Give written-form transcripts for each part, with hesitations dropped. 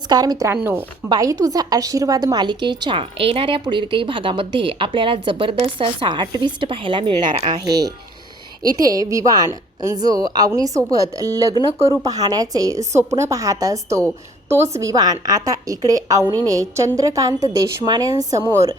नमस्कार मित्रांनो, बाई तुझा आशीर्वाद मालिकेच्या येणाऱ्या पुढील काही भागामध्ये आपल्याला जबरदस्त असा ट्विस्ट पाहायला मिळणार आहे. इथे विवान जो अवनीसोबत लग्न करू पाहण्याचे स्वप्न पाहत असतो, तोच विवान आता इकडे अवनीने चंद्रकांत देशमानेंसमोर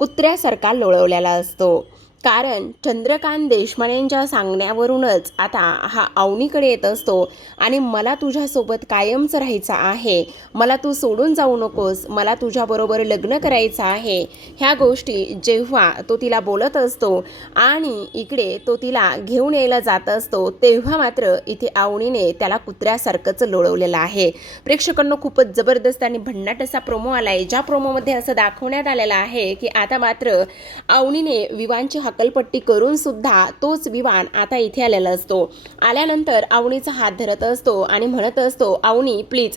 कुत्र्यासारखा लोळवलेला असतो. कारण चंद्रकांत देशमानेंच्या सांगण्यावरूनच आता हा अवनीकडे येत असतो आणि मला तुझ्यासोबत कायमच राहायचं आहे, मला तू सोडून जाऊ नकोस, मला तुझ्याबरोबर लग्न करायचं आहे, ह्या गोष्टी जेव्हा तो तिला बोलत असतो आणि इकडे तो तिला घेऊन यायला जात असतो, तेव्हा मात्र इथे अवनीने त्याला कुत्र्यासारखंच लोळवलेलं आहे. प्रेक्षकांना खूपच जबरदस्त आणि भन्नाट असा प्रोमो आला आहे, ज्या प्रोमोमध्ये असं दाखवण्यात आलेलं आहे की आता मात्र अवनीने विवानची हकलपट्टी करून सुद्धा तोच विवान आता इथे आलेला असतो. आल्यानंतर अवनीचा हात धरत असतो आणि म्हणत असतो, अवनी प्लीज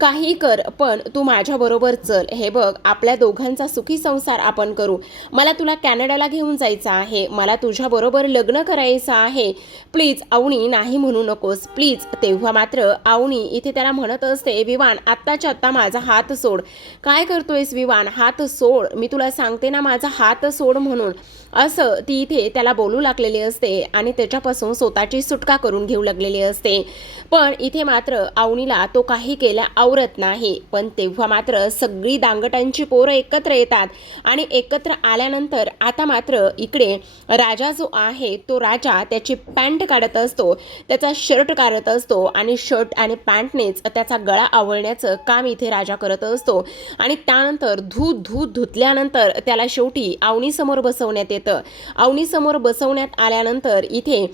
काही कर, पण तू माझ्याबरोबर चल. हे बघ, आपल्या दोघांचा सुखी संसार आपण करू. मला तुला कॅनडाला घेऊन जायचं आहे, मला तुझ्याबरोबर लग्न करायचं आहे. प्लीज अवनी, नाही म्हणू नकोस प्लीज. तेव्हा मात्र अवनी इथे त्याला म्हणत असते, विवान आत्ताच्या आत्ता माझा हात सोड. काय करतोयस विवान, हात सोड, मी तुला सांगते ना माझा हात सोड म्हणून. असं ती इथे त्याला बोलू लागलेली असते आणि त्याच्यापासून स्वतःची सुटका करून घेऊ लागलेली असते. पण इथे मात्र अवनीला तो काही केला आवरत नाही. पण तेव्हा मात्र सगळी दांगटांची पोरं एकत्र येतात आणि एकत्र आल्यानंतर आता मात्र इकडे राजा जो आहे तो राजा त्याची पॅन्ट काढत असतो, त्याचा शर्ट काढत असतो आणि शर्ट आणि पॅन्टनेच त्याचा गळा आवळण्याचं काम इथे राजा करत असतो. आणि त्यानंतर धुतल्यानंतर त्याला शेवटी अवनीसमोर बसवण्यात येतं. अवनीसमोर बसवण्यात आल्यानंतर इथे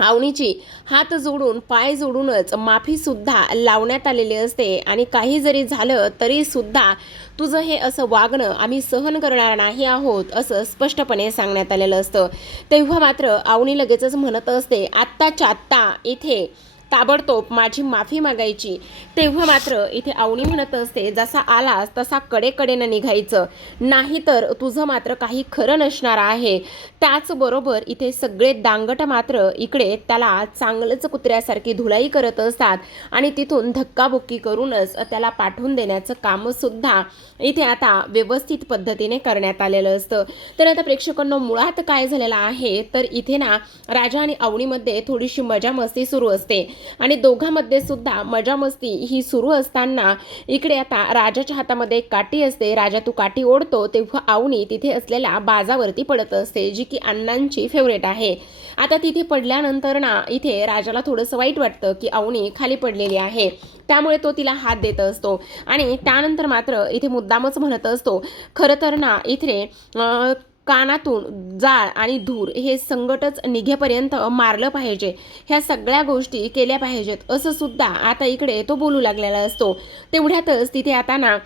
अवनीची हात जोडून पाय जोडूनच माफीसुद्धा लावण्यात आलेली असते आणि काही जरी झालं तरीसुद्धा तुझं हे असं वागणं आम्ही सहन करणार नाही आहोत, असं स्पष्टपणे सांगण्यात आलेलं असतं. तेव्हा मात्र अवनी लगेचच म्हणत असते, आत्ताच्या आत्ता इथे ताबडतोब माझी माफी मागायची. तेव्हा मात्र इथे अवनी म्हणत असते, जसा आलास तसा कडेकडेनं निघायचं, नाहीतर तुझं मात्र काही खरं नसणार आहे. त्याचबरोबर इथे सगळे दांगट मात्र इकडे त्याला चांगलंच कुत्र्यासारखी धुलाई करत असतात आणि तिथून धक्काबुक्की करूनच त्याला पाठवून देण्याचं कामसुद्धा इथे आता व्यवस्थित पद्धतीने करण्यात आलेलं असतं. तर आता प्रेक्षकांना मुळात काय झालेलं आहे, तर इथे ना राजा आणि अवनीमध्ये थोडीशी मजा मस्ती सुरू असते आणि दोघांमध्ये सुद्धा मजा मस्ती ही सुरू असताना इकडे आता राजाच्या हातामध्ये एक काठी असते. राजा तू काठी ओढतो तेव्हा अवनी तिथे असलेल्या बाजावरती पडत असते, जी की अण्णांची फेवरेट आहे. आता तिथे पडल्यानंतर ना इथे राजाला थोडंसं वाईट वाटतं की अवनी खाली पडलेली आहे, त्यामुळे तो तिला हात देत असतो आणि त्यानंतर मात्र इथे मुद्दामच म्हणत असतो, खरं तर ना इथे कानातून जाळ आणि धूर हे संकटच निघेपर्यंत मारलं पाहिजे, ह्या सगळ्या गोष्टी केल्या पाहिजेत, असं सुद्धा आता इकडे तो बोलू लागलेला असतो. तेवढ्यातच तिथे आता ना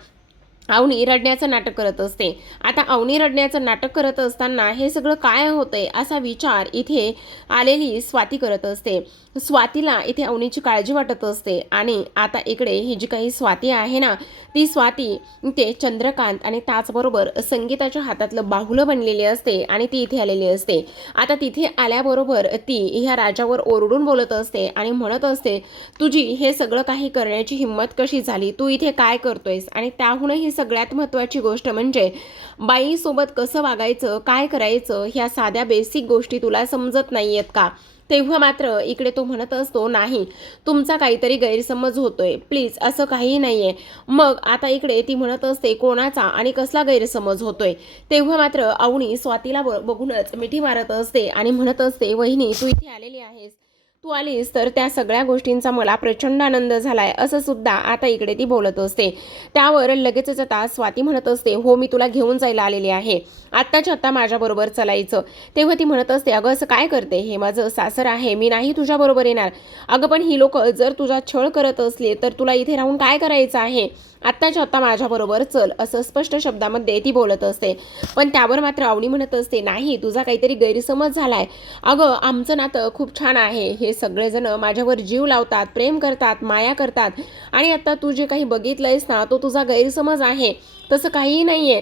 अवनी रडण्याचं नाटक करत असते. आता अवनी रडण्याचं नाटक करत असताना हे सगळं काय होतंय असा विचार इथे आलेली स्वाती करत असते. स्वातीला इथे अवनीची काळजी वाटत असते आणि आता इकडे ही जी काही स्वाती आहे ना, ती स्वाती ते चंद्रकांत आणि त्याचबरोबर संगीताच्या हातातलं बाहुलं बनलेली असते आणि ती इथे आलेली असते. आता तिथे आल्याबरोबर ती ह्या राजावर ओरडून बोलत असते आणि म्हणत असते, तुझी हे सगळं काही करण्याची हिंमत कशी झाली, तू इथे काय करतोयस, आणि त्याहूनही सगळ्यात महत्त्वाची गोष्ट म्हणजे बाईसोबत कसं वागायचं, काय करायचं, ह्या साध्या बेसिक गोष्टी तुला समजत नाही आहेत का. तेव्हा मात्र इकडे तो म्हणत असतो, नाही तुमचा काहीतरी गैरसमज होतोय, प्लीज असं काही नाही आहे. मग आता इकडे ती म्हणत असते, कोणाचा आणि कसला गैरसमज होतोय. तेव्हा मात्र अवनी स्वातीला बघूनच मिठी मारत असते आणि म्हणत असते, वहिनी तू इथे आलेली आहेस, तू आलीस तर त्या सगळ्या गोष्टींचा मला प्रचंड आनंद झालाय, असं सुद्धा आता इकडे ती बोलत असते. त्यावर लगेचच आता स्वाती म्हणत असते, हो मी तुला घेऊन जायला आलेली आहे, आत्ताच्या आत्ता माझ्याबरोबर चालायचं. तेव्हा ती म्हणत असते, अगं असं काय करते, हे माझं सासर आहे, मी नाही तुझ्याबरोबर येणार. अगं पण ही लोक जर तुझा छळ करत असले तर तुला इथे राहून काय करायचं आहे, आत्ताच्या आत्ता माझ्याबरोबर चल, असं स्पष्ट शब्दामध्ये ती बोलत असते. पण त्यावर मात्र अवनी म्हणत असते, नाही तुझा काहीतरी गैरसमज झालाय, अगं आमचं नातं खूप छान आहे, हे सगळेजण माझ्यावर जीव लावतात, प्रेम करतात, माया करतात, आणि आता तू जे काही बघितलंयस ना तो तुझा गैरसमज आहे, तसं काहीही नाहीये.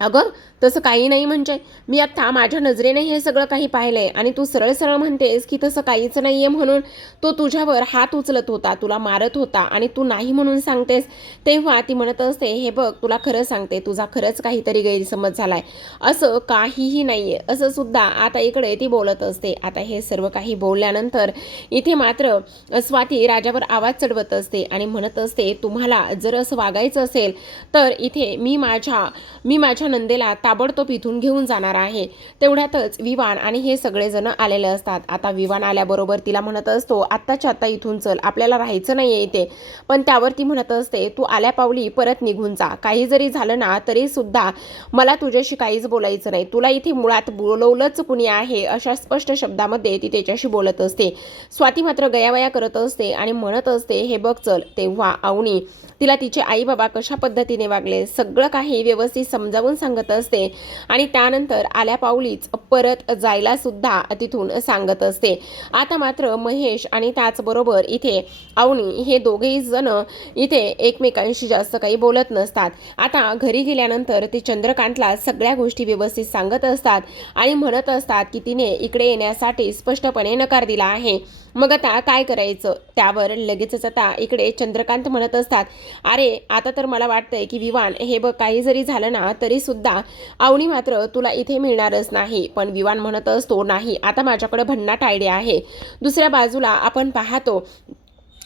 अगं तसं काही नाही, म्हणजे मी आत्ता माझ्या नजरेने हे सगळं काही पाहिलंय आणि तू सरळ सरळ म्हणतेस की तसं काहीच नाहीये, म्हणून तो तुझ्यावर हात उचलत होता, तुला मारत होता आणि तू नाही म्हणून सांगतेस. तेव्हा ती म्हणत असते, हे बघ तुला खरं सांगते, तुझा खरंच काहीतरी गैरसमज झालाय, असं काहीही नाहीये, असं सुद्धा आता इकडे ती बोलत असते. आता हे सर्व काही बोलल्यानंतर इथे मात्र स्वाती राजावर आवाज चढवत असते आणि म्हणत असते, तुम्हाला जर असं वागायचं असेल तर इथे मी माझ्या नंदेला ताबडतोब इथून घेऊन जाणार आहे. तेवढ्यातच विवान आणि हे सगळेजण आलेले असतात. आता विवान आल्याबरोबर तिला म्हणत असतो, आत्ताच्या आत्ता इथून चल, आपल्याला राहायचं नाहीये इथे. पण त्यावर ती म्हणत असते, तू आल्या पावली परत निघून जा, काही जरी झालं ना तरी सुद्धा मला तुझ्याशी काहीच बोलायचं नाही, तुला इथे मुळात बोलवलंच कुणी आहे, अशा स्पष्ट शब्दामध्ये ती त्याच्याशी बोलत असते. स्वाती मात्र गयावया करत असते आणि म्हणत असते, हे बघ चल. तेव्हा अवनी तिला तिचे आई बाबा कशा पद्धतीने वागले सगळं काही व्यवस्थित समजावून सांगत असते आणि त्यानंतर आल्या पावलीच परत जायला सुद्धा तिथून सांगत असते. आता मात्र महेश आणि त्याचबरोबर इथे अवनी हे दोघेही जण इथे एकमेकांशी जास्त काही बोलत नसतात. आता घरी गेल्यानंतर ते चंद्रकांतला सगळ्या गोष्टी व्यवस्थित सांगत असतात आणि म्हणत असतात की तिने इकडे येण्यासाठी स्पष्टपणे नकार दिला आहे, मग आता काय करायचं. त्यावर लगेचच आता इकडे चंद्रकांत म्हणत असतात, अरे आता तर मला वाटतंय की विवान, हे बघ काही जरी झालं ना तरी सुद्धा अवनी मात्र तुला इथे मिळणारच नाही. पण विवान म्हणत असतो, नाही, आता माझ्याकडे भन्नाट आयडिया आहे. दुसऱ्या बाजूला आपण पाहतो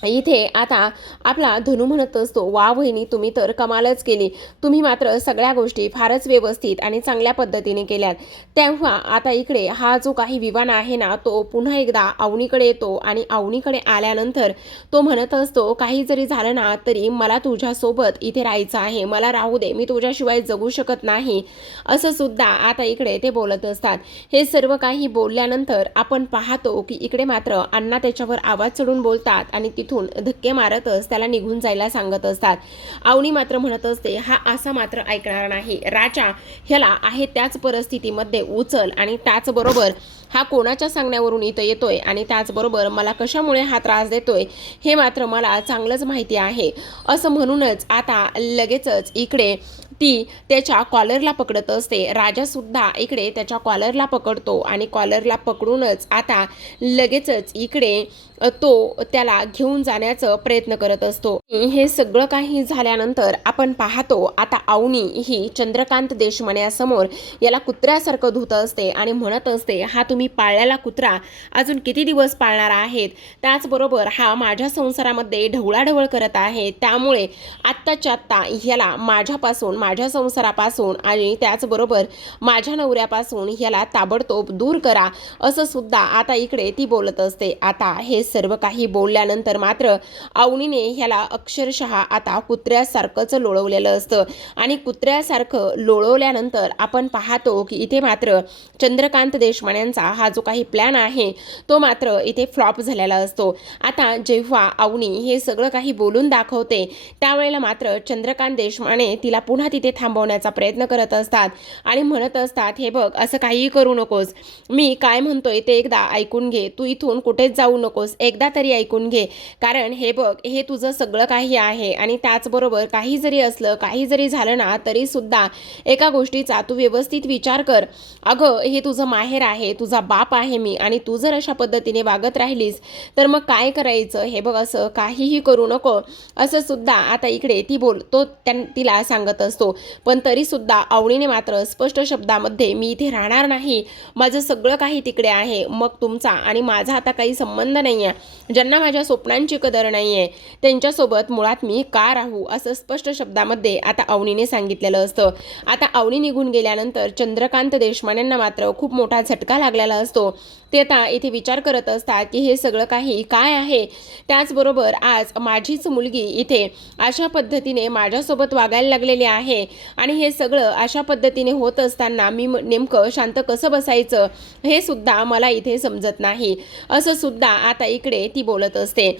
इथे आता आपला धनू म्हणत असतो, वा वहिनी तुम्ही तर कमालच केली, तुम्ही मात्र सगळ्या गोष्टी फारच व्यवस्थित आणि चांगल्या पद्धतीने केल्यात. तेव्हा आता इकडे हा जो काही विवान आहे ना तो पुन्हा एकदा अवनीकडे येतो आणि अवनीकडे आल्यानंतर तो म्हणत असतो, काही जरी झालं ना तरी मला तुझ्यासोबत इथे राहायचं आहे, मला राहू दे, मी तुझ्याशिवाय जगू शकत नाही, असं सुद्धा आता इकडे ते बोलत असतात. हे सर्व काही बोलल्यानंतर आपण पाहतो की इकडे मात्र अण्णा त्याच्यावर आवाज चढून बोलतात आणि तिथून धक्के मारतच त्याला निघून जायला सांगत असतात. अवनी मात्र म्हणत असते, हा असा मात्र ऐकणार नाही, राजा ह्याला आहे त्याच परिस्थितीमध्ये उचल आणि त्याचबरोबर हा कोणाच्या सांगण्यावरून इथं येतोय आणि त्याचबरोबर मला कशामुळे हा त्रास देतोय हे मात्र मला चांगलंच माहिती आहे, असं म्हणूनच आता लगेचच इकडे ती त्याच्या कॉलरला पकडत असते. राजा सुद्धा इकडे त्याच्या कॉलरला पकडतो आणि कॉलरला पकडूनच आता लगेचच इकडे तो त्याला घेऊन जाण्याचा प्रयत्न करत असतो. हे सगळं काही झाल्यानंतर आपण पाहतो आता अवनी ही चंद्रकांत देशमान्यासमोर याला कुत्र्यासारखं धुत असते आणि म्हणत असते, हा तुम्ही पाळलेला कुत्रा अजून किती दिवस पाळणार आहेत, त्याचबरोबर हा माझ्या संसारामध्ये ढवळाढवळ करत आहे, त्यामुळे आत्ताच्या आत्ता ह्याला माझ्या संसारापासून आणि त्याचबरोबर माझ्या नवऱ्यापासून ह्याला ताबडतोब दूर करा, असं सुद्धा आता इकडे ती बोलत असते. आता हे सर्व काही बोलल्यानंतर मात्र अवनीने ह्याला अक्षरशः आता कुत्र्यासारखंच लोळवलेलं असतं आणि कुत्र्यासारखं लोळवल्यानंतर आपण पाहतो की इथे मात्र चंद्रकांत देशमान्यांचा हा जो काही प्लॅन आहे तो मात्र इथे फ्लॉप झालेला असतो. आता जेव्हा अवनी हे सगळं काही बोलून दाखवते त्यावेळेला मात्र चंद्रकांत देशमाने तिला पुन्हा तिथे थांबवण्याचा प्रयत्न करत असतात आणि म्हणत असतात, हे बघ असं काहीही करू नकोस, मी काय म्हणतोय ते एकदा ऐकून घे, तू इथून कुठेच जाऊ नकोस, एकदा तरी ऐकून घे, कारण हे बघ हे तुझं सगळं काही आहे आणि त्याचबरोबर काही जरी असलं, काही जरी झालं ना तरी सुद्धा एका गोष्टीचा तू व्यवस्थित विचार कर, अगं हे तुझं माहेर आहे, तुझा बाप आहे मी, आणि तू जर अशा पद्धतीने वागत राहिलीस तर मग काय करायचं, हे बघ असं काहीही करू नको, असं सुद्धा आता इकडे ती बोलतो तिला सांगत असतो. पण तरी सुद्धा अवनीने मात्र स्पष्ट शब्दामध्ये, मी इथे राहणार नाही, माझं सगळं काही तिकडे आहे, मग तुमचा आणि माझा आता काही संबंध नाही आहे, ज्यांना माझ्या स्वप्नांची कदर नाही आहे त्यांच्यासोबत मुळात मी का राहू, असं स्पष्ट शब्दामध्ये आता अवनीने सांगितलेलं असतं. आता अवनी निघून गेल्यानंतर चंद्रकांत देशमान्यांना मात्र खूप मोठा झटका लागलेला असतो. ते आता इथे विचार करत असतात की हे सगळं काही काय आहे, त्याचबरोबर आज माझीच मुलगी इथे अशा पद्धतीने माझ्यासोबत वागायला लागलेली आहे आणि हे सगळं अशा पद्धतीने होत असताना मी नेमकं शांत कसं बसायचं हे सुद्धा मला इथे समजत नाही, असं सुद्धा आता इकडे ती बोलत असते.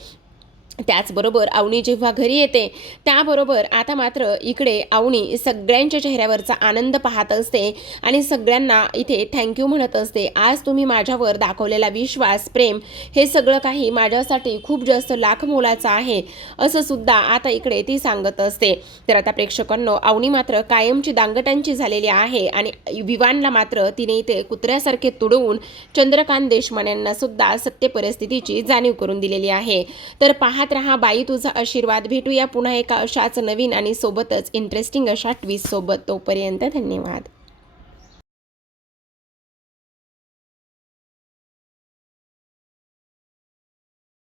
त्याचबरोबर अवनी जेव्हा घरी येते त्याबरोबर आता मात्र इकडे अवनी सगळ्यांच्या चेहऱ्यावरचा आनंद पाहत असते आणि सगळ्यांना इथे थँक्यू म्हणत असते. आज तुम्ही माझ्यावर दाखवलेला विश्वास, प्रेम हे सगळं काही माझ्यासाठी खूप जास्त लाख मोलाचं आहे असं सुद्धा आता इकडे ती सांगत असते. तर आता प्रेक्षकांनो, अवनी मात्र कायमची दांगटांची झालेली आहे आणि विवानला मात्र तिने इथे कुत्र्यासारखे तुडवून चंद्रकांत देशमाने यांना सुद्धा सत्य परिस्थितीची जाणीव करून दिलेली आहे. तर पाहत रहा बाई तुझा आशीर्वाद. भेटूया पुन्हा एका अशाच नवीन आणि सोबतच इंटरेस्टिंग अशा ट्विस्ट सोबत. तोपर्यंत धन्यवाद.